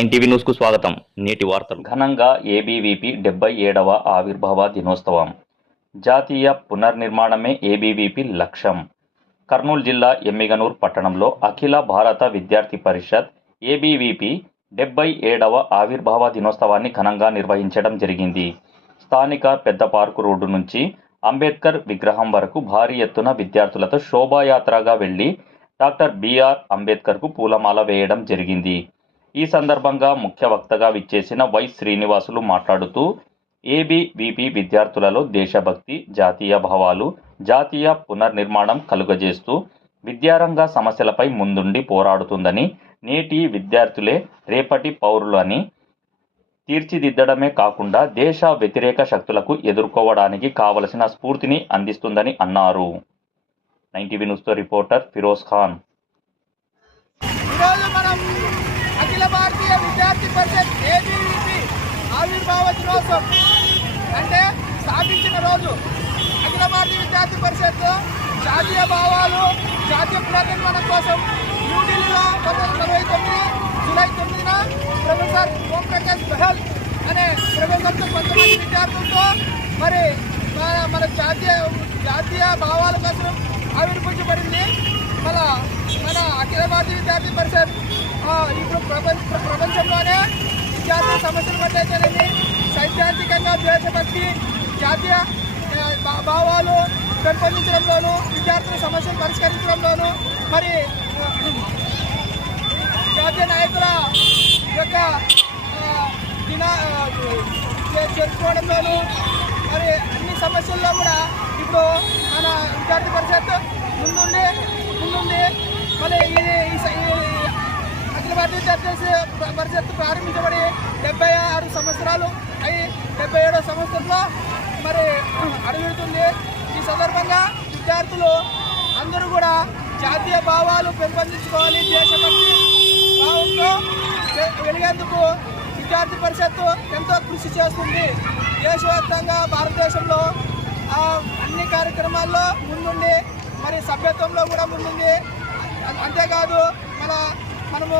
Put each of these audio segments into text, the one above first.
Nine TV న్యూస్కు స్వాగతం. నేటి వార్తలు. ఘనంగా ఏబీవీపీ డెబ్బై ఏడవ ఆవిర్భావ దినోత్సవం. జాతీయ పునర్నిర్మాణమే ఏబీవీపీ లక్ష్యం. కర్నూలు జిల్లా ఎమ్మిగనూర్ పట్టణంలో అఖిల భారత విద్యార్థి పరిషత్ ఏబీవీపీ డెబ్బై ఏడవ ఆవిర్భావ దినోత్సవాన్ని ఘనంగా నిర్వహించడం జరిగింది. స్థానిక పెద్ద పార్కు రోడ్డు నుంచి అంబేద్కర్ విగ్రహం వరకు భారీ ఎత్తున విద్యార్థులతో శోభాయాత్రగా వెళ్ళి డాక్టర్ బిఆర్ అంబేద్కర్కు పూలమాల వేయడం జరిగింది. ఈ సందర్భంగా ముఖ్య వక్తగా విచ్చేసిన వై శ్రీనివాసులు మాట్లాడుతూ ఏబీవీపీ విద్యార్థులలో దేశభక్తి జాతీయ భావాలు జాతీయ పునర్నిర్మాణం కలుగజేస్తూ విద్యారంగ సమస్యలపై ముందుండి పోరాడుతుందని నేటి విద్యార్థులే రేపటి పౌరులని తీర్చిదిద్దడమే కాకుండా దేశ వ్యతిరేక శక్తులకు ఎదుర్కోవడానికి కావలసిన స్ఫూర్తిని అందిస్తుందని అన్నారు. నైన్టీవీ న్యూస్తో రిపోర్టర్ ఫిరోజ్ ఖాన్ ఈరోజు మనం అఖిల భారతీయ విద్యార్థి పరిషత్ ఏబీవీపీ ఆవిర్భావ దినోత్సవం అంటే స్థాపించిన రోజు. అఖిల భారతీయ విద్యార్థి పరిషత్ జాతీయ భావాలు జాతీయ పునర్నిర్మాణం కోసం న్యూఢిల్లీలో పంతొమ్మిది నలభై తొమ్మిది జూలై తొమ్మిదిన ప్రొఫెసర్ ఓంప్రకాష్ బెహల్ అనే ప్రొఫెసర్తో కొంతమంది విద్యార్థులతో మరి మన- మన జాతీయ జాతీయ భావాల కోసం ఆవిర్భించబడింది మన మన అఖిల భారతీయ విద్యార్థి పరిషత్ ఇప్పుడు ప్రపంచ ప్రపంచంలోనే విద్యార్థుల సమస్యలు పట్టేదేమి సైద్ధాంతికంగా దేశభక్తి జాతీయ భావాలు పెంపొందించడంలోనూ విద్యార్థుల సమస్యలు పరిష్కరించడంలోనూ మరి జాతీయ నాయకుల యొక్క ఆ, దినా మరి అన్ని సమస్యల్లో కూడా ఇప్పుడు మన విద్యార్థి పరిషత్ ముందుండి ముందుండి మరి ఇది ఈ అఖిల భారతీయ విద్యార్థి పరిషత్ ప్రారంభించబడి డెబ్బై ఆరు సంవత్సరాలు అయి డెబ్బై ఏడో సంవత్సరంలో మరి అడుగుతుంది. ఈ సందర్భంగా విద్యార్థులు అందరూ కూడా జాతీయ భావాలు పెంపొందించుకోవాలి. దేశభక్తి భావంతో వెలిగేందుకు విద్యార్థి పరిషత్తు ఎంతో కృషి చేస్తుంది. దేశవ్యాప్తంగా భారతదేశంలో అన్ని కార్యక్రమాల్లో ముందుండి మరి సభ్యత్వంలో కూడా ముందుంది అంతేకాదు మన మనము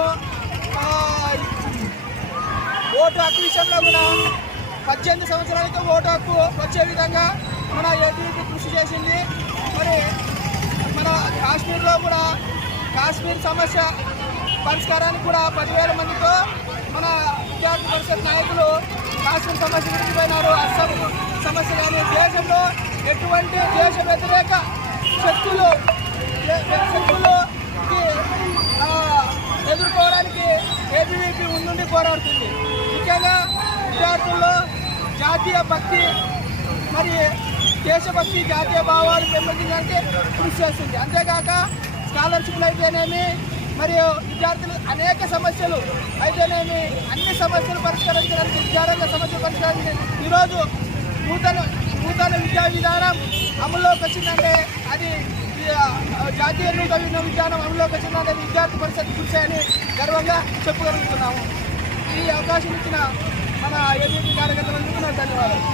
ఓటు హక్కు విషయంలో కూడా పద్దెనిమిది సంవత్సరాలకి ఓటు హక్కు వచ్చే విధంగా మన ఏపీకి కృషి చేసింది. మరి మన కాశ్మీర్లో కూడా కాశ్మీర్ సమస్య పరిష్కారానికి కూడా పదివేల మందితో మన విద్యార్థి పరిషత్ నాయకులు కాశ్మీర్ సమస్య గురించి పోయినారు అస్సాం సమస్య కానీ దేశంలో ఎటువంటి దేశ వ్యతిరేక శక్తులు శక్తులు ఎదుర్కోవడానికి ఏబీవీపీ ముందుండి పోరాడుతుంది. ముఖ్యంగా విద్యార్థుల్లో జాతీయ భక్తి మరి దేశభక్తి జాతీయ భావాలు పెంపొందించడానికి కృషి చేస్తుంది. అంతేకాక స్కాలర్షిప్లు అయితేనేమి మరియు విద్యార్థులు అనేక సమస్యలు అయితేనేమి అన్ని సమస్యలు పరిష్కరించడానికి విద్యారంగ సమస్యలు పరిష్కరించడానికి ఈరోజు నూతన నూతన విద్యా విధానం అమల్లోకి వచ్చిందంటే అది జాతీయ నూతన విధానం అమలులోకి వచ్చిందంటే విద్యార్థి పరిషత్ కృషి అని గర్వంగా చెప్పుగలుగుతున్నాము ఈ అవకాశం ఇచ్చిన మన ఏబీపీ కార్యకర్తలందుకు నా ధన్యవాదాలు.